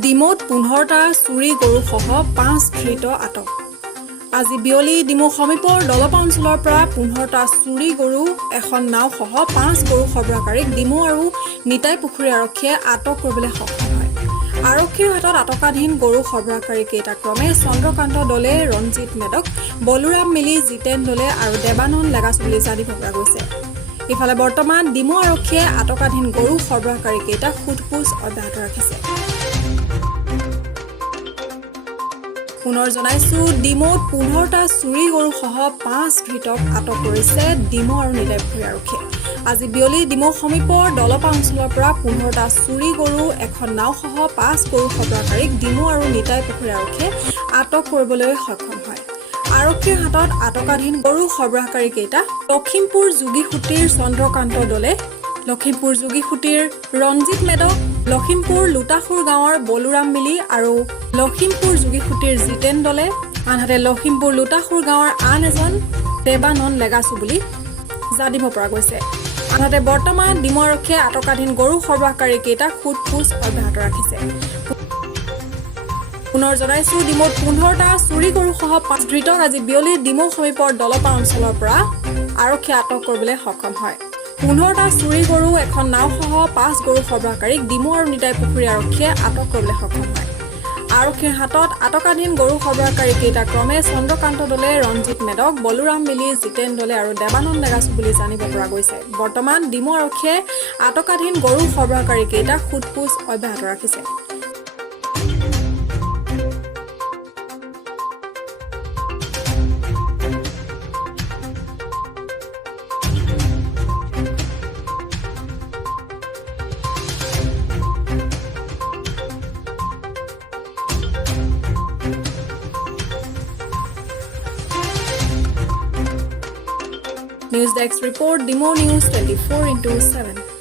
ডিমৌত 15টা চুৰি গৰুসহ 5 ধৃত আটক। আজি বিয়লি ডিমৌ সমীপৰ দলপা অঞ্চলৰ পৰা 15টা চুৰি গৰু এখন নাওসহ 5 গৰু সৰবৰাহকাৰীক ডিমৌ আৰু নিতাই পুখুৰী আৰক্ষীয়ে আটক কৰিবলৈ সক্ষম হয়। আৰক্ষীৰ হাতত আটকাধীন গৰু সৰবৰাহকাৰী কেইটা ক্ৰমে চন্দ্ৰকান্ত দলে, ৰঞ্জিত মেদক, বলুৰাম মিলি, জিতেন দলে আৰু দেৱানন্দ লেগাছ বুলি জানিব পৰা গৈছে। ইফালে বৰ্তমান ডিমৌ আৰক্ষীয়ে আটকাধীন গৰু সৰবৰাহকাৰী কেইটা সোধপোছ অব্যাহত ৰাখিছে। পুনৰ জনাইছো, ডিমৌত 15টা চুৰি গৰুসহ 5 ধৃতক আটক কৰিছে ডিমৌ আৰু নিতাই পুখুৰী আৰক্ষীয়ে। আজি বিয়লি ডিমৌ সমীপৰ দলপা অঞ্চলৰ পৰা 15টা চুৰি গৰু এখন নাওসহ 5 গৰু সৰবৰাহকাৰীক ডিমৌ আৰু নিতাই পুখুৰী আৰক্ষীয়ে আটক কৰিবলৈ সক্ষম হয়। আৰক্ষীৰ হাতত আটকাধীন গৰু সৰবৰাহকাৰী কেইটা লখিমপুৰ যোগীসুঁতিৰ চন্দ্ৰকান্ত দলে, লখিমপুৰ যোগীসুঁতিৰ ৰঞ্জিত মেদক, লখিমপুৰ লোটাসুৰ গাঁৱৰ বলুৰাম মিলি আৰু লখিমপুৰ যোগীসুঁতিৰ জিতেন দলে, আনহাতে লখিমপুৰ লোটাসুৰ গাঁৱৰ আন এজন দেৱানন্দ লেগাছু বুলি জানিব পৰা গৈছে। আনহাতে বৰ্তমান ডিমৌ আৰক্ষীয়ে আটকাধীন গৰু সৰবৰাহকাৰী কেইটাক সোধপোছ অব্যাহত ৰাখিছে। পুনৰ জনাইছো, ডিমৌত 15টা চুৰি গৰুসহ 5 ধৃতক আজি বিয়লি ডিমৌ সমীপৰ দলপা অঞ্চলৰ পৰা আৰক্ষীয়ে আটক কৰিবলৈ সক্ষম হয়। 15টা চুৰি গৰু এখন নাওসহ 5 গৰু সৰবৰাহকাৰীক ডিমৌ আৰু নিতাই পুখুৰী আৰক্ষীয়ে আটক কৰিবলৈ সক্ষম হয়। আৰক্ষীৰ হাতত আটকাধীন গৰু সৰবৰাহকাৰী কেইটা ক্ৰমে চন্দ্ৰকান্ত দলে, ৰঞ্জিত মেদক, বলুৰাম মিলি, জিতেন দলে আৰু দেৱানন্দ লেগাছ বুলি জানিব পৰা গৈছে। বৰ্তমান ডিমৌ আৰক্ষীয়ে আটকাধীন গৰু সৰবৰাহকাৰী কেইটাক সোধপোছ অব্যাহত ৰাখিছে। News Desk report, Demo News 24/7.